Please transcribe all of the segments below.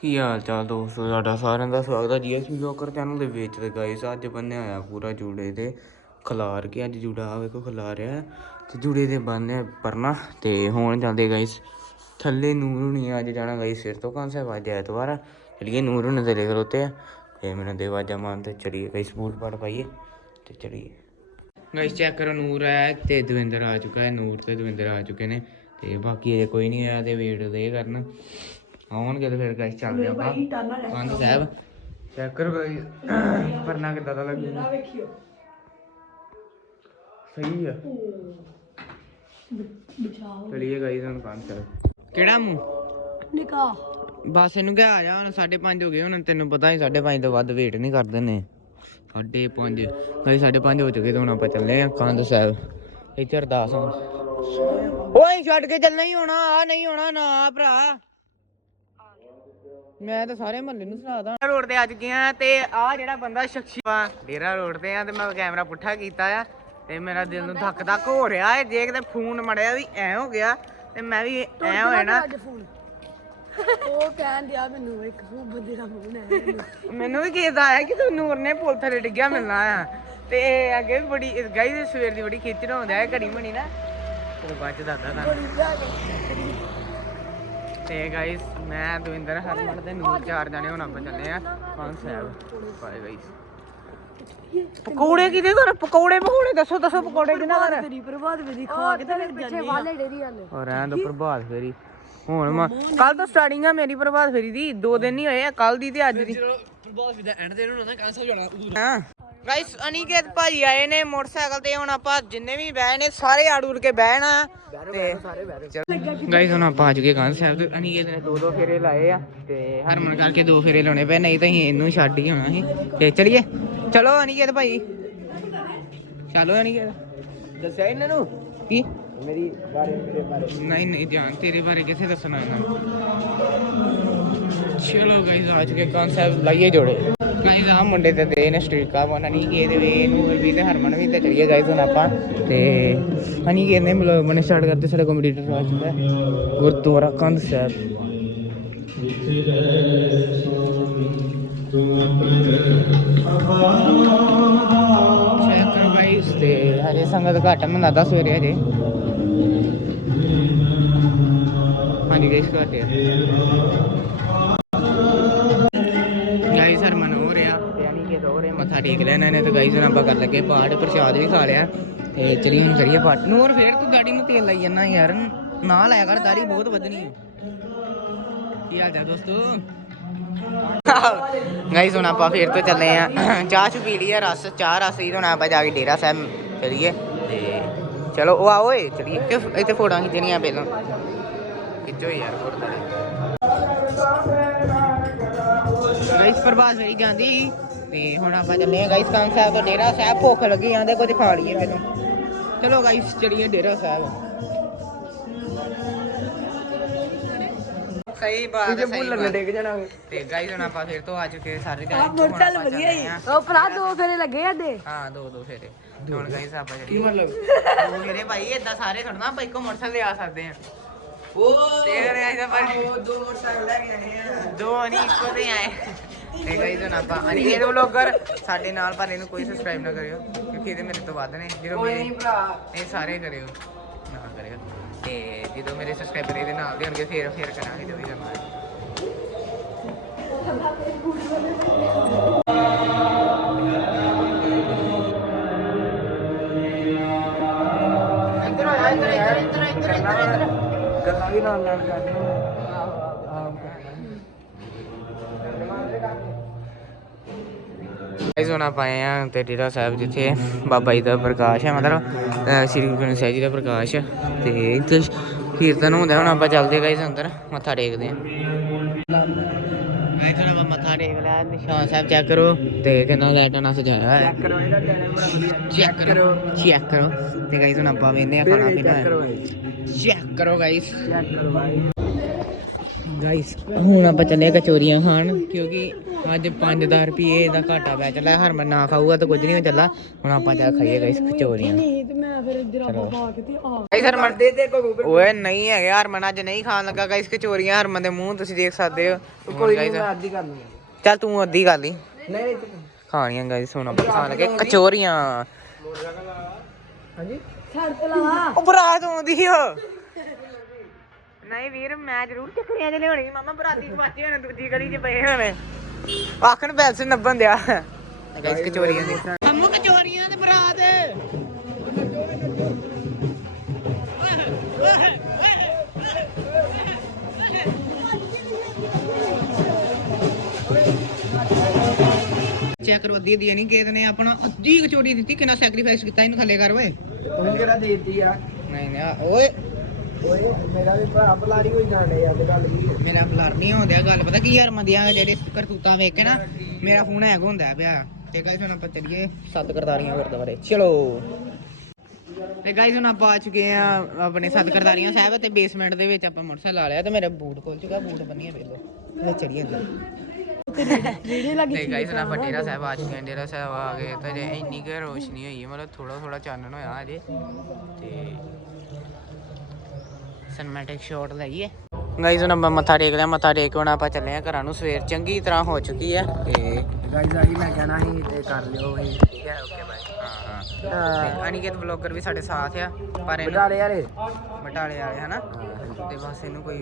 ਕੀ ਹਾਲ ਚਾਲ ਦੋਸਤੋ? ਤੁਹਾਡਾ ਸਾਰਿਆਂ ਦਾ ਸਵਾਗਤ ਹੈ ਜੀਐਸਪੀ ਲੋਕਰ ਚੈਨਲ ਦੇ ਵਿੱਚ ਤੇ ਗਾਇਸ ਅੱਜ ਬੰਨਿਆ ਹੋਇਆ ਪੂਰਾ ਜੂੜੇ ਤੇ ਖਲਾਰ ਕੇ। ਅੱਜ ਜੂੜਾ ਆ ਵੇਖੋ ਖਲਾਰ ਰਿਹਾ ਤੇ ਜੂੜੇ ਦੇ ਬੰਨਿਆ ਪਰਨਾ। ਤੇ ਹੁਣ ਜਾਂਦੇ ਗਾਇਸ ਥੱਲੇ ਨੂਰ ਨਹੀਂ ਅੱਜ ਜਾਣਾ ਗਾਇਸ ਸਿਰ ਤੋਂ। ਕਾਂਸੇ ਵਾਜ ਐਤਵਾਰ ਆ। ਚਲੀਏ ਨੂਰ ਨੂੰ ਤੇ ਲਿਖ ਰੋਤੇ ਆ ਤੇ ਮੈਨੂੰ ਦੇ ਵਾਜਾ ਮਾਨ ਤੇ ਚਲੀਏ ਗਾਇਸ ਬੂਟ ਪੜ ਪਾਈਏ ਤੇ ਚਲੀਏ ਗਾਇਸ ਚੈੱਕ ਕਰੋ ਨੂਰ ਆਇਆ ਤੇ ਦਵਿੰਦਰ ਆ ਚੁੱਕਾ ਹੈ। ਨੂਰ ਤੇ ਦਵਿੰਦਰ ਆ ਚੁੱਕੇ ਨੇ। ਤੇ ਬਾਕੀ ਅਜੇ ਕੋਈ ਨਹੀਂ ਆਇਆ ਤੇ ਵੇਟ ਦੇ ਕਰਨ। ਆਉਣਗੇ ਤੇ ਫਿਰ ਗਾਇਸ ਚੱਲਦੇ ਆਪਾਂ। ਕੰਧ ਸਾਹਿਬ। ਚੈੱਕ ਕਰੋ ਗਾਇਸ ਪਰਨਾ ਕਿੱਦਾਂ ਦਾ ਲੱਗਦਾ ਸਹੀ ਆ। ਚਲਿਏ ਗਾਇਸ ਹੁਣ ਕੰਧ ਸਾਹਿਬ ਕਿਹੜਾ ਮੂੰਹ? ਨਿਕਾ। ਬਸ ਇਹਨੂੰ ਕਿਹਾ ਆ ਜਾ ਹੁਣ 5:30 ਹੋ ਗਏ ਹੁਣ ਤੈਨੂੰ ਪਤਾ ਹੀ 5:30 ਤੋਂ ਵੱਧ ਵੇਟ ਨਹੀਂ ਕਰਦੇ ਨੇ 5:30 ਗਾਇਸ 5:30 ਹੋ ਚੁੱਕੇ ਤੇ ਹੁਣ ਆਪਾਂ ਚੱਲੇ ਆ ਕੰਧ ਸਾਹਿਬ। ਇੱਥੇ ਅਰਦਾਸ ਹੋਣ ਓਏ ਛੱਡ ਕੇ ਚੱਲਣਾ ਹੀ ਹੋਣਾ ਆ ਨਹੀਂ ਹੋਣਾ ਨਾ ਭਰਾ। ਮੈਂ ਤਾਂ ਸਾਰੇ ਮਹੱਲੇ ਨੂੰ ਸੁਣਾਦਾ ਰੋਡ ਤੇ ਅੱਜ ਗਿਆ ਤੇ ਆ ਜਿਹੜਾ ਬੰਦਾ ਸ਼ਖਸੀ ਆ ਡੇਰਾ ਰੋਡ ਤੇ ਆ ਤੇ ਮੈਂ ਕੈਮਰਾ ਪੁੱਠਾ ਕੀਤਾ ਆ ਤੇ ਮੇਰਾ ਦਿਲ ਨੂੰ ਧੱਕ ਧੱਕ ਹੋ ਰਿਹਾ ਹੈ ਜੇ ਕਿਤੇ ਫੋਨ ਮੜਿਆ ਵੀ ਐ ਹੋ ਗਿਆ ਤੇ ਮੈਂ ਵੀ ਐ ਹੋਇਆ ਨਾ ਉਹ ਕਹਿਣ ਦਿਆ ਮੈਨੂੰ ਇੱਕ ਉਹ ਬੰਦੇ ਦਾ ਫੋਨ ਹੈ ਮੈਨੂੰ। ਵੀ ਕਿਹਾ ਆਇਆ ਕਿ ਤੂੰ ਨੂਰ ਨੇ ਪੁਲ ਥੱਲੇ ਡਿੱਗਿਆ ਮਿਲਣਾ ਆ। ਤੇ ਅੱਗੇ ਵੀ ਬੜੀ ਗਾਈ ਸਵੇਰ ਦੀ ਬੜੀ ਖਿੱਚ ਹੁੰਦਾ ਹੈ ਘੜੀ ਮਣੀ ਨਾ। ਤੇ ਬਾਅਦ ਚ ਦੱਸਦਾ ਤੁਹਾਨੂੰ। ਬੜੀ ਬਹਿ ਕੇ ਤੇ ਗਾਇਸ ਮੈਂ ਦਵਿੰਦਰ ਹਰਮਨ ਤੇ ਨੂਰ ਚਾਰ ਜਾਣੇ ਹੁਣ ਆਪਾਂ ਚੱਲੇ ਆ ਪੰਜ ਸਾਹਿਬ। ਬਾਏ ਗਾਇਸ ਪਕੌੜੇ ਕਿਹਦੇ ਘਰ? ਪਕੌੜੇ ਪਕੌੜੇ ਦੱਸੋ ਦੱਸੋ ਪਕੌੜੇ ਕਿਹਨਾਂ ਘਰ ਤੇਰੀ ਪ੍ਰਭਾਤ ਵੇਦੀ ਖਾ ਕੇ ਤੇ ਫਿਰ ਪਿੱਛੇ ਵਾਲੇ ਡੇਰੀ ਵਾਲੇ ਔਰ ਰਹਿਣ ਦੋ ਪ੍ਰਭਾਤ ਫੇਰੀ। ਹੁਣ ਮੈਂ ਕੱਲ ਤੋਂ ਸਟਾਰਟਿੰਗ ਆ ਮੇਰੀ ਪ੍ਰਭਾਤ ਫੇਰੀ ਦੀ ਦੋ ਦਿਨ ਨਹੀਂ ਹੋਏ ਆ ਕੱਲ ਦੀ ਤੇ ਅੱਜ ਦੀ। ਪ੍ਰਭਾਤ ਫੇਰੀ ਦਾ ਐਂਡ ਦੇ ਨੂੰ ਨਾ ਕੈਂਸਲ ਜਾਣਾ ਗਾਇਸ ਅਨੀਕੇਤ ਭਾਜੀ ਆਏ ਨੇ ਮੋਟਰਸਾਈਕਲ ਤੇ ਹੁਣ ਆਪਾਂ ਜਿੰਨੇ ਵੀ ਬਹਿ ਨੇ ਸਾਰੇ ਆੜ ਉੜ ਕੇ ਬਹਿਣਾ। ਤੇ ਗਾਇਸ ਹੁਣ ਆਪਾਂ ਆ ਚੁੱਕੇ ਕਾਂ ਸਾਹਿਬ ਤੇ। ਅਨੀਕੇਤ ਨੇ ਦੋ ਦੋ ਫੇਰੇ ਲਾਏ ਆ ਤੇ ਹਰਮਨ ਕਰਕੇ ਦੋ ਫੇਰੇ ਲਾਉਣੇ ਪਏ ਨਹੀਂ ਤਾਂ ਅਸੀਂ ਇਹਨੂੰ ਛੱਡ ਹੀ ਹੋਣਾ ਸੀ। ਤੇ ਚਲਿਏ। ਚਲੋ ਅਨੀਕੇਤ ਭਾਈ। ਚਲੋ ਅਨੀਕੇਤ। ਦੱਸਿਆ ਇਹਨਾਂ ਨੂੰ? ਕੀ? ਮੇਰੀ ਬਾਰੇ ਮੇਰੇ ਬਾਰੇ। ਨਹੀਂ ਤੇਰੇ ਬਾਰੇ ਕਿੱਥੇ ਦੱਸਣਾ ਇਹਨਾਂ ਨੂੰ। ਚਲੋ ਗਾਇਸ ਅੱਜ ਕੇ ਕਨਸੈਪਟ ਲਾਈਏ ਜੋੜੇ। ਗਾਇਸ ਆ ਮੁੰਡੇ ਤੇ ਦੇ ਨੇ ਸਟ੍ਰੀਕਾ ਬਣਾ ਨਹੀਂ ਕਿ ਇਹਦੇ ਵੀ ਨੂੰ ਵੀ ਤੇ ਹਰਮਨ ਵੀ ਤੇ ਚਲੀਏ ਗਾਇਸ ਹੁਣ ਆਪਾਂ। ਤੇ ਹਣੀ ਕਹਿੰਦੇ ਮਤਲਬ ਬਣੇ ਸਟਾਰਟ ਕਰਦੇ ਸਾਡਾ ਕੰਪੀਟੀਟਰ ਆ ਚੁੱਕਾ ਹੈ। ਗੁਰਦੁਆਰਾ ਕੰਧ ਸਾਹਿਬ। ਚੈੱਕ ਕਰੋ ਗਾਇਸ ਤੇ ਹਜੇ ਸੰਗਤ ਘੱਟ ਮੈਨੂੰ ਲੱਗਦਾ ਸਵੇਰੇ ਹਜੇ। ਹਾਂਜੀ ਗਾਇਸ ਘੱਟ ਮੱਥਾ ਟੇਕ ਲੈਣਾ ਇਹਨੇ ਤੇ ਗਾਇਸ ਹੁਣ ਆਪਾਂ ਕਰ ਲੱਗੇ ਪਾਠ, ਪ੍ਰਸ਼ਾਦ ਵੀ ਖਾ ਲਿਆ। ਤੇ ਚਲੀ ਹੁਣ ਕਰੀਏ ਪਾਠ। ਨੂੰ ਫੇਰ ਤੂੰ ਦਾੜੀ ਨੂੰ ਤੇਲ ਲਾਈ ਜਾਂਦਾ ਯਾਰ। ਨਾ ਲਾਇਆ ਕਰ, ਦਾੜੀ ਬਹੁਤ ਵਧਣੀ ਹੈ ਕੀ ਹਾਲ ਚਾਲ ਦੋਸਤੋ? ਗਾਇਸ ਹੁਣ ਆਪਾਂ ਫੇਰ ਤੋਂ ਚੱਲੇ ਆ। ਚਾਹ ਚੁ ਪੀ ਲਈ ਆ ਰਸ, ਚਾਹ, ਰਸ ਹੀ ਹੁਣ ਆਪਾਂ ਜਾ ਕੇ ਡੇਰਾ ਸਾਹਿਬ ਚਲੀਏ। ਤੇ ਚਲੋ, ਉਹ ਆ ਓਏ, ਚਲੀਏ। ਇੱਥੇ ਫੋਟੋਆਂ ਖਿੱਚਣੀਆਂ ਪਹਿਲਾਂ। ਖਿੱਚੋ ਯਾਰ ਫੋਟੋ। ਗਾਇਸ ਪ੍ਰਭਾਤ ਫੇਰੀ ਜਾਂਦੀ। ਤੇ ਹੁਣ ਆਪਾਂ ਚੱਲੇ ਆ ਗਾਇਸ ਸਾਹਿਬ ਤੋਂ ਡੇਰਾ ਸਾਹਿਬ ਭੁੱਖ ਲੱਗੀ ਜਾਂਦੇ ਕੁਝ ਖਾ ਲਈਏ ਪਹਿਲਾਂ ਚਲੋ ਗਾਇਸ ਚਲੀਏ ਡੇਰਾ ਸਾਹਿਬ। ਸਹੀ ਬਾਤ ਹੈ ਸਹੀ ਬਾਤ। ਡਿੱਗ ਜਾਣਾ ਤੇ ਗਾਇਸ ਹੁਣ ਆਪਾਂ ਫਿਰ ਤੋਂ ਆ ਚੁੱਕੇ ਸਾਰੇ ਆ ਜਣੇ ਮੋਟਰਸਾਈਕਲ ਵਧੀਆ ਹੀ। ਉਹ ਭਰਾ ਦੋ ਫੇਰੇ ਲੱਗੇ ਆਡੇ ਹਾਂ ਦੋ ਦੋ ਫੇਰੇ। ਹੁਣ ਗਾਇਸ ਆਪਾਂ ਜਿਹੜੀ ਕੀ ਮਤਲਬ? ਦੋ ਫੇਰੇ ਭਾਈ ਇਦਾਂ ਸਾਰੇ ਖੜਨਾ ਆਪਾਂ ਇੱਕੋ ਮੋਟਰਸਾਈਕਲ ਤੇ ਆ ਸਕਦੇ ਆ ਉਹ ਤੇ ਅਰੇ ਆਇਦਾ ਭਾਈ ਦੋ ਮੋਟਰਸਾਈਕਲ ਲੈ ਕੇ ਆਏ ਆ। ਦੋ ਨਹੀਂ ਇੱਕੋ ਤੇ ਆਏ। ਤੇ ਗਾਇਸ ਹੁਣ ਆਪਾਂ ਅਨੀਕੇਤ ਵਲੋਗਰ ਸਾਡੇ ਨਾਲ ਪਰ ਇਹਨੂੰ ਕੋਈ ਸਬਸਕ੍ਰਾਈਬ ਨਾ ਕਰਿਓ ਕਿਉਂਕਿ ਇਹਦੇ ਮੇਰੇ ਤੋਂ ਵੱਧ ਨੇ ਜਦੋਂ ਮੇਰੇ ਇਹ ਸਾਰੇ ਕਰਿਓ। ਨਾ ਕਰਿਓ। ਤੇ ਜਦੋਂ ਮੇਰੇ ਸਬਸਕ੍ਰਾਈਬਰ ਇਹਦੇ ਨਾਲ ਦੇ ਹੋਣਗੇ ਫੇਰ ਫੇਰ ਕਰਾਂਗੇ ਜੋ ਵੀ ਕਰਨਾ ਹੈ। ਇੱਧਰ ਇੱਧਰ ਇੱਧਰ ਇੱਧਰ ਇੱਧਰ ਇੱਧਰ। ਗੱਲਾਂ ਵੀ ਨਾਲ ਨਾਲ ਕਰਨੀਆਂ ਗਾਇਸ ਹੁਣ ਆਪਾਂ ਆਏ ਆ ਤੇ ਡੇਰਾ ਸਾਹਿਬ ਜਿੱਥੇ ਬਾਬਾ ਜੀ ਦਾ ਪ੍ਰਕਾਸ਼ ਹੈ ਮਤਲਬ ਸ੍ਰੀ ਗੁਰੂ ਗ੍ਰੰਥ ਸਾਹਿਬ ਜੀ ਦਾ ਪ੍ਰਕਾਸ਼। ਤੇ ਇੱਥੇ ਕੀਰਤਨ ਹੁੰਦਾ ਹੁਣ ਆਪਾਂ ਚੱਲਦੇ ਗਾਇਸ ਅੰਦਰ ਮੱਥਾ ਟੇਕਦੇ ਆ ਆਪਾਂ ਮੱਥਾ ਟੇਕ ਲਿਆ ਨਿਸ਼ਾਨ ਸਾਹਿਬ ਚੈੱਕ ਕਰੋ ਤੇ ਕਿੰਨਾ ਲਾਈਟਾਂ ਨਾਲ ਸਜਾਇਆ ਹੋਇਆ। ਚੈੱਕ ਕਰੋ ਚੈੱਕ ਕਰੋ ਚੈੱਕ ਕਰੋ। ਤੇ ਗਾਇਸ ਹੁਣ ਆਪਾਂ ਵੇਨੇ ਆ ਖਾਣਾ ਪੀਣਾ। ਚੈੱਕ ਕਰੋ। ਗਾਇਸ ਚੈੱਕ ਕਰੋ ਗਾਇਸ ਹੁਣ ਆਪਾਂ ਚੱਲੇ ਕਚੋਰੀਆਂ ਖਾਣ ਕਿਉਂਕਿ ਅੱਜ 5000 ਰੁਪਏ ਦਾ ਘਾਟਾ ਪੈ ਚੱਲਾ ਹਰਮਨ ਨਾ ਖਾਊਗਾ ਤਾਂ ਕੁਝ ਨਹੀਂ ਚੱਲਾ ਹੁਣ ਆਪਾਂ ਜਾ ਖਾਈਏ ਗਾਇਸ ਕਚੋਰੀਆਂ। ਨਹੀਂ ਤੇ ਮੈਂ ਫਿਰ ਇੱਧਰ ਆਪਾਂ ਪਾ ਕੇ ਤੇ ਆ। ਗਾਇਸ ਹਰਮਨ ਦੇ ਦੇ ਓਏ ਨਹੀਂ ਹੈਗੇ। ਹਰਮਨ ਅੱਜ ਨਹੀਂ ਖਾਣ ਲੱਗਾ। ਗਾਇਸ ਕਚੋਰੀਆਂ ਹਰਮਨ ਦੇ ਮੂੰਹ ਤੁਸੀਂ ਦੇਖ ਸਕਦੇ ਹੋ। ਕੋਈ ਨਹੀਂ ਮੈਂ ਅੱਧੀ ਕਰ ਲਈ ਚੱਲ ਤੂੰ ਅੱਧੀ ਕਰ ਲਈ। ਨਹੀਂ ਖਾਣੀਆਂ ਗਾਇਸ ਹੁਣ ਆਪਾਂ ਖਾਣ ਲੱਗੇ ਕਚੋਰੀਆਂ। ਹਾਂਜੀ? ਛੱਡ ਲਾ। ਉਹ ਬਰਾਤ ਆਉਂਦੀ ਆ ਨਹੀਂ ਵੀਰ ਮੈਂ ਜ਼ਰੂਰ ਚੱਕਰੀਆਂ ਚ ਲਿਆਉਣੀ ਮਾਮਾ ਬਰਾਤੀ ਬਾਚੇ ਹੋਣੇ ਦੂਜੀ ਗਲੀ ਚ ਪਏ ਹੋਣੇ। ਆਖਣ ਬੈਲਸ ਨੱਬਣ ਦਿਆ। ਗਾਇਸ ਕਚੋਰੀਆਂ ਦੇ ਹਮੂ ਕਚੋਰੀਆਂ ਤੇ ਬਰਾਤ। ਚੈੱਕ ਕਰੋ ਅੱਧੀ ਅੱਧੀ ਨਹੀਂ ਕਿਸੇ ਨੇ ਆਪਣਾ ਅੱਧੀ ਕਚੋਰੀ ਦਿੱਤੀ ਕਿੰਨਾ ਸੈਕਰੀਫਾਈਸ ਕੀਤਾ ਇਹਨੂੰ ਥੱਲੇ ਕਰ ਓਏ। ਤੂੰ ਕਿਹੜਾ ਦੇਤੀ ਆ? ਨਹੀਂ ਨਹੀਂ ਓਏ। ਓਏ, ਮੇਰਾ ਵੀ ਭਰਾ ਬਲਾਰੀ ਹੋਈ ਜਾਣੇ ਆ ਤੇ ਗੱਲ ਕੀ ਮੇਰਾ ਬਲਰ ਨਹੀਂ ਹੁੰਦਿਆ ਗੱਲ, ਪਤਾ ਕੀ ਯਾਰ ਮੰਦੀਆਂ ਜਿਹੜੇ ਕਰਤੂਤਾਂ ਵੇਖ ਕੇ ਨਾ, ਮੇਰਾ ਫੋਨ ਹੈਗ ਹੁੰਦਾ ਪਿਆ। ਤੇ ਗਾਇਸ ਹੁਣ ਆਪਾਂ ਚੱਲੀਏ ਸੱਤ ਕਰਤਾਰੀਆਂ ਗੁਰਦੁਆਰੇ। ਚਲੋ। ਤੇ ਗਾਇਸ ਹੁਣ ਆਪਾਂ ਆ ਚੁੱਕੇ ਆ ਆਪਣੇ ਸੱਤ ਕਰਤਾਰੀਆਂ ਸਾਹਿਬ ਤੇ ਬੇਸਮੈਂਟ ਦੇ ਵਿੱਚ ਆਪਾਂ ਮੋਟਰਸਾਈਕਲ ਲਾ ਲਿਆ ਤੇ ਮੇਰਾ ਬੂਟ ਖੁੱਲ ਚੁੱਕਾ, ਬੂਟ ਬੰਨੀਏ ਵੇਲੋ ਇਹ ਚੜੀ ਜਾਂਦਾ ਜਿਹੜੇ ਲੱਗੀ ਤੇ ਗਾਇਸ ਹੁਣ ਆਪਾਂ ਸਾਹਿਬ ਆ ਚੁੱਕੇ ਹਾਂ, ਡੇਰਾ ਸਾਹਿਬ ਆ ਗਏ ਤੇ ਇੰਨੀ ਕੁ ਰੋਸ਼ਨੀ ਹੋਈ ਹੈ, ਮਤਲਬ ਥੋੜਾ ਥੋੜਾ ਚਾਨਣ ਹੋਇਆ ਅਜੇ ਤੇ ਸਿਨੇਮੈਟਿਕ ਸ਼ਾਟ ਲਈਏ ਗਾਇਸ ਹੁਣ ਆਪਾਂ ਮੱਥਾ ਟੇਕ ਲਿਆ ਮੱਥਾ ਟੇਕ ਕੇ ਹੁਣ ਆਪਾਂ ਚੱਲੇ ਆ ਘਰਾਂ ਨੂੰ। ਸਵੇਰ ਚੰਗੀ ਤਰ੍ਹਾਂ ਹੋ ਚੁੱਕੀ ਹੈ। ਤੇ ਗਾਈਜ਼ ਆਹੀ ਮੈਂ ਕਹਿਣਾ ਸੀ ਤੇ ਕਰ ਲਿਓ ਵੀ ਠੀਕ ਹੈ ਓਕੇ ਬਾਏ ਹਾਂ ਹਾਂ। ਅਨਿਕੇਤ ਬਲੌਗਰ ਵੀ ਸਾਡੇ ਸਾਥ ਆ ਪਰ ਬਟਾਲੇ ਯਾਰੇ ਬਟਾਲੇ ਵਾਲੇ ਹਨਾ? ਤੇ ਬਸ ਇਹਨੂੰ ਕੋਈ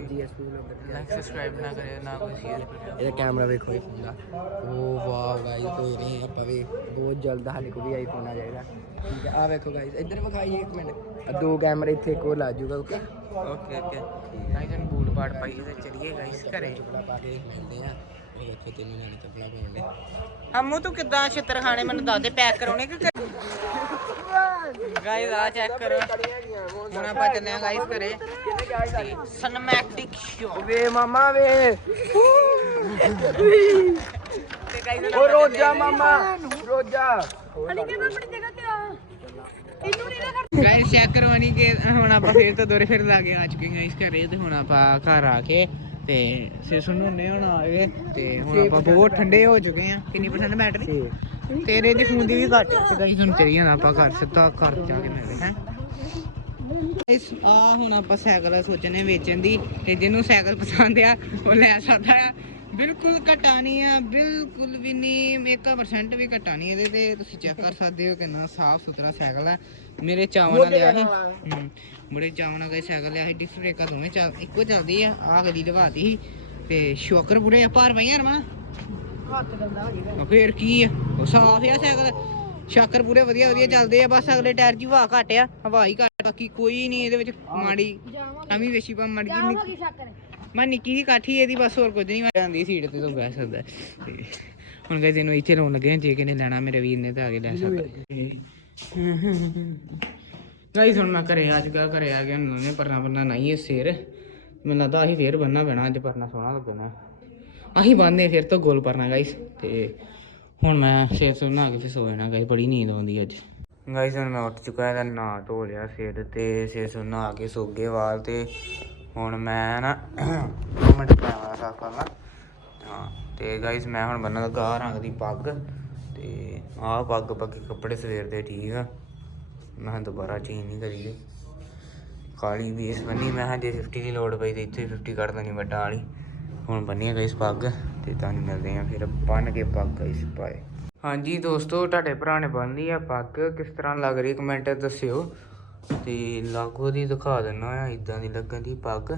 ਲਾਈਕ ਸਬਸਕ੍ਰਾਈਬ ਨਾ ਕਰੇ ਨਾ ਕੋਈ ਸ਼ੇਅਰ ਕਰੇ। ਇਹਦਾ ਕੈਮਰਾ ਵੇਖੋ ਇਸ ਦਾ। ਉਹ ਵਾਓ ਗਾਈਜ਼ ਕੋਈ ਨਹੀਂ ਆਪਾਂ ਵੀ ਬਹੁਤ ਜਲਦ ਹਾਲੇ ਕੋ ਵੀ ਆਈਫੋਨ ਆ ਜਾਏਗਾ। ਠੀਕ ਹੈ ਆ ਵੇਖੋ ਗਾਈਜ਼ ਇੱਧਰ ਵਿਖਾਈਏ ਇੱਕ ਮਿੰਟ। ਆਹ ਦੋ ਕੈਮਰੇ ਇੱਥੇ ਕੋ ਲਾ ਜੂਗਾ ਓਕੇ ਓਕੇ ਓਕੇ ਗਾਇਸ ਹੁਣ ਬੂਟ ਬਾਟ ਪਾਈਏ ਤੇ ਚਲੀਏ ਗਾਇਸ ਘਰੇ। ਮਿਲਦੇ ਆ ਉਹ ਵੇਖੋ ਤੈਨੂੰ ਲੈਣੀ ਚੱਪਲਾ ਪਾਉਣੇ ਹਮੂ ਤੂੰ ਕਿੱਦਾਂ ਛਿੱਤਰ ਖਾਣੇ ਮੈਨੂੰ ਦੱਸ ਦੇ ਪੈਕ ਕਰਾਉਣੇ ਕਿ ਗਾਇਸ ਆ ਚੈੱਕ ਕਰੋ। ਹੁਣ ਆਪਾਂ ਚੱਲੇ ਆ ਗਾਇਸ ਘਰੇ। ਸਨਮੈਟਿਕ ਸ਼ੋ ਵੇ ਮਾਮਾ ਵੇ। ਤੇ ਗਾਇਸ ਉਹ ਰੋਜਾ ਮਾਮਾ ਰੋਜਾ। ਅਲੀ ਕਹਿੰਦਾ ਆਪਣੀ ਜਗ੍ਹਾ ਤੇ ਆ। ਇਹਨੂੰ ਨਹੀਂ ਨਾ ਕਰ ਗਾਇਸ ਚੈੱਕ ਕਰਵਾਣੀ ਕਿ ਹੁਣ ਆਪਾਂ ਫੇਰ ਤੋਂ ਦੋਰੇ ਫਿਰ ਲਾ ਕੇ ਆ ਚੁੱਕੇ ਹਾਂ ਇਸ ਘਰੇ ਤੇ ਹੁਣ ਆਪਾਂ ਘਰ ਆ ਕੇ ਤੇ ਸੇ ਸੁਣਨੇ ਹੁਣ ਆ ਗਏ ਤੇ ਹੁਣ ਆਪਾਂ ਬਹੁਤ ਠੰਡੇ ਹੋ। ਚੁੱਕੇ ਆ ਕਿੰਨੀ ਪਰਸੈਂਟ ਬੈਟਰੀ ਤੇਰੇ ਦੀ ਫੋਨ ਦੀ ਵੀ ਘੱਟ ਤੇ ਗਾਇਸ ਹੁਣ ਚਲੀ ਜਾਣਾ ਆਪਾਂ ਘਰ ਸਿੱਧਾ ਘਰ ਜਾ ਕੇ ਮਿਲਦੇ ਹਾਂ। ਇਸ ਆ ਹੁਣ ਆਪਾਂ ਸਾਈਕਲ ਸੋਚਨੇ ਵੇਚਣ ਦੀ ਤੇ ਜਿਹਨੂੰ ਸਾਈਕਲ ਪਸੰਦ ਆ ਉਹ ਲੈ ਸਕਦਾ ਆ। ਬਿਲਕੁਲ ਘਟਾ ਨਹੀਂ ਆ ਬਿਲਕੁਲ ਵੀ ਨਹੀਂ 1% ਵੀ ਘਟਾ ਨਹੀਂ ਇਹਦੇ ਤੇ। ਤੁਸੀਂ ਚੈੱਕ ਕਰ ਸਕਦੇ ਹੋ ਕਿੰਨਾ ਸਾਫ਼ ਸੁਥਰਾ ਸਾਈਕਲ ਆ। ਮੇਰੇ ਚਾਵਾਂ ਨਾਲ ਲਿਆ ਸੀ ਬੜੇ ਚਾਵਾਂ ਨਾਲ ਗਏ ਸਾਈਕਲ ਲਿਆ ਸੀ ਡਿਸਕ ਬ੍ਰੇਕਾਂ ਦੋਵੇਂ ਚੱਲ ਇੱਕੋ ਚੱਲਦੀ ਆ ਆ ਗਲੀ ਲਵਾਤੀ ਤੇ ਸ਼ੋਕਰ ਪੂਰੇ ਆ ਭਾਰ ਪਈਆਂ ਰਮਾ ਹੱਥ ਗੰਦਾ ਹੋ ਜਾਏਗਾ। ਫੇਰ ਕੀ ਆ? ਉਹ ਸਾਫ਼ ਆ ਸਾਈਕਲ। ਸ਼ਾਕਰ ਪੂਰੇ ਵਧੀਆ ਵਧੀਆ ਚੱਲਦੇ ਆ। ਬਸ ਅਗਲੇ ਟਾਇਰ 'ਚ ਹੀ ਹਵਾ ਘੱਟ ਆ। ਹਵਾ ਹੀ ਘੱਟ ਬਾਕੀ ਕੋਈ ਨਹੀਂ ਇਹਦੇ ਵਿੱਚ ਮਾੜੀ। ਐਵੇਂ ਵੇਸ਼ੀ ਪਾ ਮੜ ਗਈ ਸ਼ੱਕਰ। ਮੈਂ ਨਿੱਕੀ ਦੀ ਕਾਠੀ ਇਹਦੀ ਬਸ ਹੋਰ ਕੁਝ ਨਹੀਂ। ਮੈਂ ਸੀਟ ਤੇ ਤੋਂ ਬਹਿ ਸਕਦਾ। ਤੇ ਹੁਣ ਗਏ ਇਹਨੂੰ ਇੱਥੇ ਲਾਉਣ ਲੱਗੇ ਆ, ਜੇ ਕਿਨੇ ਲੈਣਾ ਮੇਰੇ ਵੀਰ ਨੇ ਤਾਂ ਆ ਕੇ ਲੈ ਸਕਦਾ। ਗਾਈਸ ਹੁਣ ਮੈਂ ਘਰੇ ਆ ਚੁੱਕਾ। ਘਰੇ ਆ ਗਿਆ ਉਹਨੇ ਪਰਨਾ ਪਰਨਾ ਨਹੀਂ ਇਹ ਸਿਰ। ਮੈਨੂੰ ਲੱਗਦਾ ਆਹੀ ਫੇਰ ਬੰਨਣਾ ਪੈਣਾ। ਅੱਜ ਪਰਨਾ ਸੋਹਣਾ ਲੱਗਣਾ। ਅਸੀਂ ਬੰਨਦੇ ਫਿਰ ਤੋਂ ਗੋਲ ਪਰਨਾ ਗਾਈਸ ਤੇ ਹੁਣ ਮੈਂ ਸਿਰ ਸੁਰ ਨਹਾ ਕੇ ਫਿਰ ਸੋ ਜਾਣਾ ਗਾਈਸ ਬੜੀ ਨੀਂਦ ਆਉਂਦੀ ਅੱਜ। ਗਾਈਸ ਹੁਣ ਮੈਂ ਉੱਠ ਚੁੱਕਾ ਇਹਦਾ ਨਹਾ ਧੋ ਲਿਆ ਸਿਰ ਤੇ, ਸਿਰ ਸੁਰ ਨਹਾ ਕੇ ਸੋਗੇ ਵਾਲ ਤੇ। ਹੁਣ ਮੈਂ ਨਾ ਦੋ ਮਿੰਟ ਪੈਣਾ ਸਾਫ਼ ਕਰਨਾ ਹਾਂ, ਤੇ ਗਾਈਸ ਮੈਂ ਹੁਣ ਬੰਨਣ ਲੱਗਾ ਰੰਗ ਦੀ ਪੱਗ। ਤੇ ਆਹ ਪੱਗ ਬਾਕੀ ਕੱਪੜੇ ਸਵੇਰ ਦੇ ਠੀਕ ਆ। ਮੈਂ ਕਿਹਾ ਦੁਬਾਰਾ ਚੇਂਜ ਨਹੀਂ ਕਰੀਏ। ਕਾਲੀ ਇਸ ਬੰਨੀ, ਮੈਂ ਕਿਹਾ ਜੇ 50 ਦੀ ਲੋਡ ਪਈ ਤੇ ਇੱਥੇ 50 ਕੱਢ ਦੇਣੀ ਵੱਡਾ ਵਾਲੀ ਹੁਣ ਬੰਨੀ ਗਾਈਸ ਪੱਗ ਤੇ ਤੁਹਾਨੂੰ ਮਿਲਦੇ ਆ, ਫਿਰ ਬੰਨ ਕੇ ਪੱਗ ਗਈ ਪਾਏ ਹਾਂਜੀ ਦੋਸਤੋ, ਤੁਹਾਡੇ ਭਰਾ ਨੇ ਬੰਨ ਲਈ ਆ ਪੱਗ। ਕਿਸ ਤਰ੍ਹਾਂ ਲੱਗ ਰਹੀ ਕਮੈਂਟ ਦੱਸਿਓ ਤੇ ਲਾਗੋ ਦੀ ਦਿਖਾ ਦਿੰਨਾ ਆ ਇਦਾਂ ਦੀ ਲੱਗਣ ਦੀ ਪੱਗ।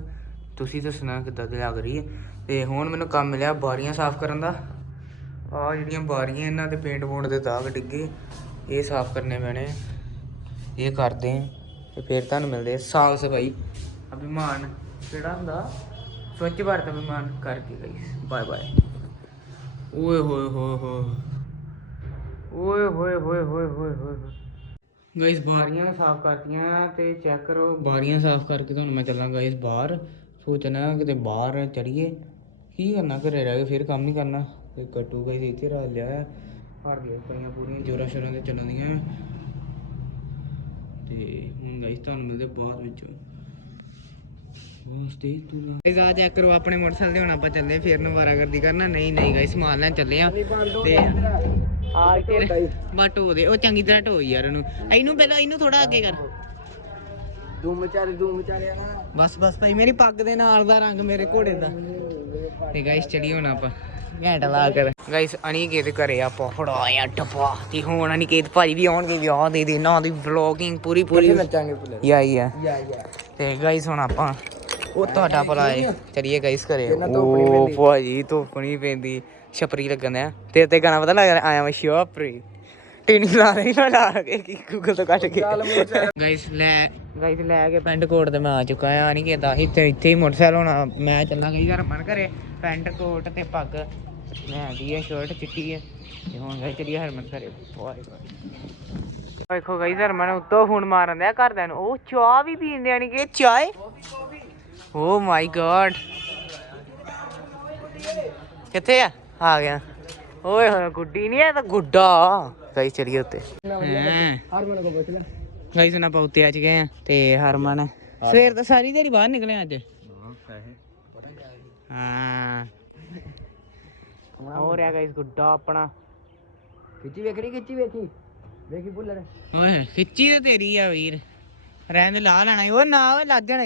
ਤੁਸੀਂ ਦੱਸਣਾ ਕਿੱਦਾਂ ਦੀ ਲੱਗ ਰਹੀ ਹੈ ਤੇ ਹੁਣ ਮੈਨੂੰ ਕੰਮ ਮਿਲਿਆ ਬਾਰੀਆਂ ਸਾਫ਼ ਕਰਨ ਦਾ। ਆ ਜਿਹੜੀਆਂ ਬਾਰੀਆਂ ਇਹਨਾਂ ਤੇ ਪੇਂਟ ਪੂੰਟ ਦੇ ਦਾਗ ਡਿੱਗੇ, ਇਹ ਸਾਫ਼ ਕਰਨੇ ਪੈਣੇ ਇਹ ਕਰਦੇ ਆ ਤੇ ਫਿਰ ਤੁਹਾਨੂੰ ਮਿਲਦੇ ਸਾਫ਼ ਸਫ਼ਾਈ। ਅਭਿਮਾਨ ਕਿਹੜਾ ਹੁੰਦਾ? ਸਵੱਛ ਭਾਰਤ ਅਭਿਮਾਨ ਕਰਕੇ ਗਈ ਬਾਏ ਬਾਏ। ਓਏ ਹੋਏ ਹੋਏ ਹੋਏ। ਓਏ ਹੋਏ ਹੋਏ ਹੋਏ ਹੋਏ ਹੋਏ। ਗਾਇਸ ਬਾਰੀਆਂ ਸਾਫ਼ ਕਰਤੀਆਂ ਤੇ ਚੈੱਕ ਕਰੋ। ਬਾਰੀਆਂ ਸਾਫ਼ ਕਰਕੇ ਤੁਹਾਨੂੰ ਮੈਂ ਚੱਲਾਂ ਗਾਇਸ ਬਾਹਰ। ਸੋਚਣਾ ਕਿਤੇ ਬਾਹਰ ਚੜੀਏ ਕੀ ਕਰਨਾ ਘਰੇ ਰਹਿ ਕੇ ਫਿਰ ਕੰਮ ਹੀ ਕਰਨਾ। ਤੇ ਕੱਟੂ ਗਾਇਸ ਇੱਥੇ ਰੱਖ ਲਿਆ। ਹੈ ਹਰ ਦੀਆਂ ਪਈਆਂ ਪੂਰੀਆਂ। ਜੋਰਾਂ ਸ਼ੋਰਾਂ ਤੇ ਚੱਲਣਦੀਆਂ ਤੇ ਹੁਣ ਗਾਇਸ ਤੁਹਾਨੂੰ ਮਿਲਦੇ ਬਾਅਦ ਵਿੱਚ। ਬਸ ਤੇ ਤੂੰ ਗਾਇਸ ਆ ਚੈੱਕ ਕਰੋ ਆਪਣੇ ਮੋਟਰਸਾਈਕਲ ਤੇ ਹੁਣ ਆਪਾਂ ਚੱਲੇ ਫਿਰ ਨੂੰ ਵਾਰਾਗਰਦੀ ਕਰਨਾ। ਨਹੀਂ ਨਹੀਂ ਗਾਇਸ ਸਮਾਨ ਲੈਣ ਚੱਲੇ ਆ। ਤੇ ਆ ਧੋਤਾ ਤੇਰੇ ਈ। ਬਾ ਢੋ ਦੇ ਉਹ ਚੰਗੀ ਤਰ੍ਹਾਂ ਢੋ ਯਾਰ ਉਹਨੂੰ। ਇਹਨੂੰ ਪਹਿਲਾਂ ਇਹਨੂੰ ਥੋੜਾ ਅੱਗੇ ਕਰ। ਧੂਮ ਵਿਚਾਰੇ ਧੂਮ ਵਿਚਾਰੇ ਨਾ। ਬਸ ਬਸ ਭਾਈ ਮੇਰੀ ਪੱਗ ਦੇ ਨਾਲ ਦਾ ਰੰਗ ਮੇਰੇ ਘੋੜੇ ਦਾ। ਤੇ ਗਾਇਸ ਚਲੀ ਹੁਣ ਆਪਾਂ। ਘੈਂਟ ਲਾ ਕਰ ਗਾਇਸ ਅਨੀਕੇਤ ਘਰੇ ਆਪਾਂ ਫੜਾਇਆ ਟਪਾ ਤੇ ਹੁਣ ਅਨੀਕੇਤ ਭਾਜੀ ਵੀ ਆਉਣਗੇ ਵਿਆਹ ਦੇ ਦੇ ਨਾ ਦੀ ਵਲੌਗਿੰਗ ਪੂਰੀ ਪੂਰੀ। ਨੱਚਾਂਗੇ ਪੁੱਲੇ ਯਾ ਯਾ। ਯਾ ਯਾ। ਤੇ ਗਾਇਸ ਹੁਣ ਆਪਾਂ ਉਹ ਤੁਹਾਡਾ ਭਲਾ ਏ। ਚਲਿਏ ਗਾਇਸ ਘਰੇ। ਉਹ। ਭਾਜੀ ਧੁੱਪ ਨਹੀਂ ਪੈਂਦੀ। ਛਪਰੀ ਲੱਗਣ ਆ ਤੇਰੇ ਤੇ ਗਾਣਾ ਪਤਾ ਲੱਗ ਰਿਹਾ ਆਇਆ ਮੈਂ ਸ਼ੋਪਰੀ ਟੀਨੀ ਲਾ ਰਹੀ ਮੈਂ ਲਾ ਕੇ ਕੀ ਗੂਗਲ ਤੋਂ ਕੱਢ ਕੇ। ਚੱਲ ਗਾਇਸ ਲੈ ਗਾਇਸ ਲੈ ਕੇ ਪੈਂਟ ਕੋਟ ਤੇ ਮੈਂ ਆ ਚੁੱਕਾ ਆ। ਨਹੀਂ ਕਿਦਾ ਇੱਥੇ ਇੱਥੇ ਹੀ ਮੋਟਰਸਾਈਕਲ ਹੋਣਾ। ਮੈਂ ਚੱਲਾਂ ਗਈ ਘਰ ਮਨ ਘਰੇ ਪੈਂਟ ਕੋਟ ਤੇ ਪੱਗ। ਮੈਂ ਦੀ ਹੈ ਸ਼ਰਟ ਚਿੱਟੀ ਹੈ ਤੇ ਹੁਣ ਗਾਇਸ ਚਲੀਏ ਹਰਮਨ ਘਰੇ। ਵਾਏ ਵੇਖੋ ਗਾਇਸ ਹਰਮਨ ਉੱਤੋਂ ਫੋਨ ਮਾਰਨ ਦਿਆ ਘਰਦਿਆਂ ਨੂੰ। ਉਹ ਚਾਹ ਵੀ ਪੀਂਦੇ ਨਹੀਂ ਕਿ ਚਾਹ ਓ ਮਾਈ ਗॉड ਕਿੱਥੇ ਆ? ਆ ਗਿਆ। ਓਏ ਹੋਏ ਗੁੱਡੀ ਨਹੀਂ ਇਹ ਤਾਂ ਗੁੱਡਾ। ਗਾਇਸ ਚਲੀਏ ਉੱਤੇ। ਹਾਂ। ਹਰ ਮਨ ਕੋ ਪੁੱਛ ਲੈ। ਅੱਜ ਗਏ ਆ ਤੇ ਹਰਮਨ ਸਵੇਰ ਤਾਂ ਸਾਰੀ ਦਿਹਾੜੀ ਬਾਹਰ ਨਿਕਲੇ ਆ ਅੱਜ। ਹਾਂ ਹੋ। ਰਿਹਾ ਗਾਈਸ ਗੁੱਡਾ ਆਪਣਾ। ਖਿੱਚੀ ਵੇਖੜੀ ਖਿੱਚੀ ਵੇਖੀ? ਵੇਖੀ ਪੁੱਲਰ ਓਏ ਖਿੱਚੀ ਤੇ ਤੇਰੀ ਆ ਵੀਰ। ਰਹਿਣ ਦੇ ਲਾ ਲੈਣਾ। ਓ ਨਾ ਓਏ ਲੱਗ ਜਾਣਾ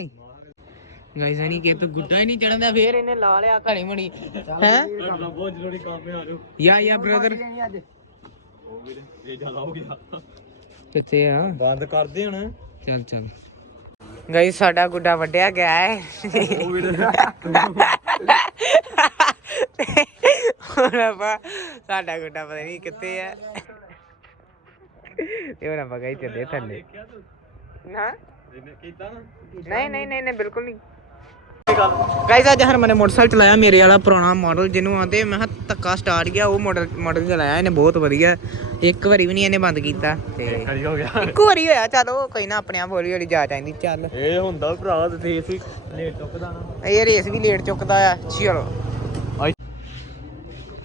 ਗਾਈਸ ਨਹੀਂ ਕਿ ਤੂੰ ਗੁੱਡਾ ਹੀ ਨਹੀਂ ਚੜਦਾ ਫੇਰ ਇਹਨੇ ਲਾ ਲਿਆ ਘਣੀ ਮਣੀ ਹੈ ਬਹੁਤ ਜ਼ਰੂਰੀ ਕੰਮ ਹੈ ਆਜੋ ਯਾ ਯਾ ਬ੍ਰਦਰ ਕਿੱਥੇ ਆ? ਬੰਦ ਕਰਦੇ ਹੁਣ। ਚੱਲ ਚੱਲ। ਗਾਈਸ ਸਾਡਾ ਗੁੱਡਾ ਵੱਡਿਆ ਗਿਆ ਹੈ। ਹੁਣ ਆਪਾਂ ਸਾਡਾ ਗੁੱਡਾ ਪਤਾ ਨਹੀਂ ਕਿੱਥੇ ਹੈ ਤੇ ਹੁਣ ਆਪਾਂ ਗਾਈ ਚੱਲੇ ਥੱਲੇ। ਨਾ? ਨਹੀਂ ਨਹੀਂ ਨਹੀਂ ਨਹੀਂ। ਗਾਈਸ ਅੱਜ ਹਰਮਨ ਨੇ ਮੋਟਰਸਾਈਕਲ ਚਲਾਇਆ ਮੇਰੇ ਵਾਲਾ ਪੁਰਾਣਾ ਮਾਡਲ ਜਿਹਨੂੰ ਆਂਦੇ ਮੈਂ ਕਿਹਾ ਧੱਕਾ ਸਟਾਰਟ ਗਿਆ ਉਹ ਮਾਡਲ ਮਾਡਲ ਚਲਾਇਆ ਇਹਨੇ ਬਹੁਤ ਵਧੀਆ। ਇੱਕ ਵਾਰੀ ਵੀ ਨਹੀਂ ਇਹਨੇ ਬੰਦ ਕੀਤਾ ਤੇ ਹੋ ਗਿਆ। ਇੱਕ ਵਾਰੀ ਹੋਇਆ ਚਲੋ ਕੋਈ ਨਾ ਆਪਣੇ ਆਪ ਹੌਲੀ ਹੌਲੀ ਜਾ ਜਾਂਦੀ ਚੱਲ। ਇਹ ਹੁੰਦਾ ਭਰਾ ਤੇ ਵੀ ਲੇਟ ਚੁੱਕਦਾ ਨਾ। ਇਹ ਰੇਸ ਵੀ ਲੇਟ ਚੁੱਕਦਾ ਆ ਚਲੋ।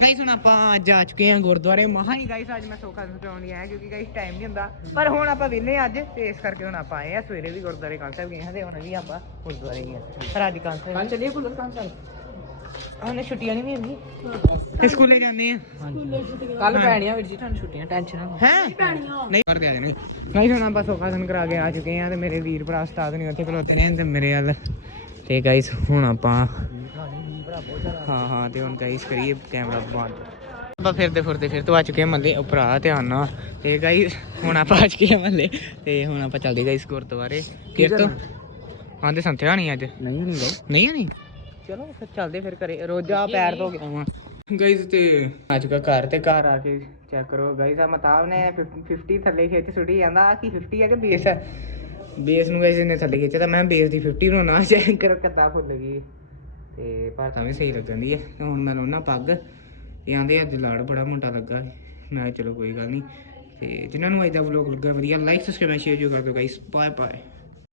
ਗਾਈਸ ਹੁਣ ਆਪਾਂ ਅੱਜ ਆ ਚੁੱਕੇ ਹਾਂ ਗੁਰਦੁਆਰੇ। ਮਹਾ ਹੀ ਗਾਈਸ ਅੱਜ ਮੈਂ ਸੋਖਾ ਸਟਾਉਣ ਨਹੀਂ ਆਇਆ ਕਿਉਂਕਿ ਗਾਈਸ ਟਾਈਮ ਨਹੀਂ ਹੁੰਦਾ। ਪਰ ਹੁਣ ਆਪਾਂ ਵਿਹਲੇ ਅੱਜ ਤੇ ਇਸ ਕਰਕੇ ਹੁਣ ਆਪਾਂ ਆਏ ਆ ਸਵੇਰੇ ਵੀ ਗੁਰਦੁਆਰੇ ਕਾਂਸਾ ਗਏ ਹਾਂ ਤੇ ਹੁਣ ਵੀ ਆਪਾਂ ਗੁਰਦੁਆਰੇ ਗਏ ਹਾਂ। ਪਰ ਅੱਜ ਕਾਂਸਾ ਕੰਨ ਚੱਲੀਏ ਪੁੱਲਰ ਕੰਨ ਚੱਲ ਉਹਨੇ ਛੁੱਟੀਆਂ ਨਹੀਂ ਮਿਲਦੀ ਤੇ ਸਕੂਲੇ ਜਾਂਦੇ ਆ। ਕੱਲ ਪੈਣੀਆਂ ਵੀਰ ਜੀ ਤੁਹਾਨੂੰ ਛੁੱਟੀਆਂ ਟੈਨਸ਼ਨ ਨਾ ਹੈ? ਨਹੀਂ ਕਰਦੇ ਆ ਜਾਣੇ। ਗਾਈਸ ਹੁਣ ਆਪਾਂ ਸੋਖਾ ਸਨ ਕਰਾ ਕੇ ਆ ਚੁੱਕੇ ਹਾਂ ਤੇ ਮੇਰੇ ਵੀਰ ਭਰਾ ਉਸਤਾਦ ਨੇ ਉੱਥੇ ਖਲੋਤੇ ਨੇ ਤੇ ਮੇਰੇ ਵੱਲ। ਤੇ ਗਾਈਸ ਹੁਣ ਆਪਾਂ ਹਾਂ ਹਾਂ ਤੇ ਹੁਣ ਗਾਈਸ ਕਰੀਏ ਕੈਮਰਾ ਬੰਦ। ਆਪਾਂ ਫਿਰਦੇ ਫਿਰਦੇ ਫਿਰ ਤੋਂ ਆ ਚੁੱਕੇ ਹਾਂ ਮੱਲੇ। ਉਹ ਭਰਾ ਧਿਆਨ ਨਾਲ ਤੇ ਗਾਈਸ ਹੁਣ ਆਪਾਂ ਆ ਚੁੱਕੇ ਹਾਂ ਮੱਲੇ। ਤੇ ਹੁਣ ਆਪਾਂ ਚੱਲਦੇ ਗਾਈਸ ਗੁਰਦੁਆਰੇ। ਫਿਰ ਤੋਂ ਆਂਦੇ ਸੰਥਿਆ ਨਹੀਂ ਅੱਜ? ਨਹੀਂ ਨਹੀਂ ਗਏ ਨਹੀਂ ਨਹੀਂ ਚਲੋ ਫਿਰ ਚੱਲਦੇ ਫਿਰ ਘਰੇ। ਰੋਜ਼ਾ ਪੈਰ ਧੋ ਕੇ। ਆਵਾਂ। ਗਾਈਸ ਤੇ ਆ ਚੁੱਕਾ ਘਰ ਤੇ ਘਰ ਆ ਕੇ ਚੈੱਕ ਕਰੋ। ਗਾਈਸ ਆ ਮਤਾਬ ਨੇ 50 ਥੱਲੇ ਖਿੱਚ ਸੁੱਟੀ ਜਾਂਦਾ। ਆ ਕੀ 50 ਆ ਕਿ ਬੇਸ ਹੈ ਬੇਸ ਨੂੰ ਗਾਈਸ ਨੇ ਥੱਲੇ ਖਿੱਚਿਆ ਤਾਂ ਮੈਂ ਬੇਸ ਦੀ 50 ਨੂੰ ਨਾ ਚੈੱਕ ਕਰ ਕੱਤਾ ਫੁੱਲ ਗਈ। ਤੇ ਪਰ ਤਾਂ ਵੀ ਸਹੀ ਲੱਗਣ ਦੀ ਹੈ ਤੇ ਹੁਣ ਮੈਂ ਲਾਉਣਾ ਪੱਗ ਇਹ ਆਂਦੇ ਅੱਜ ਲਾੜ ਬੜਾ ਮੋਟਾ ਲੱਗਾ। ਮੈਂ ਚਲੋ ਕੋਈ ਗੱਲ ਨਹੀਂ ਤੇ ਜਿਨ੍ਹਾਂ ਨੂੰ ਅੱਜ ਦਾ ਵਲੌਗ ਲੱਗਾ ਵਧੀਆ ਲਾਈਕ ਸਬਸਕ੍ਰਾਈਬ ਸ਼ੇਅਰ ਜੋ ਕਰ ਦਿਓ ਗਾਈਸ ਬਾਏ ਬਾਏ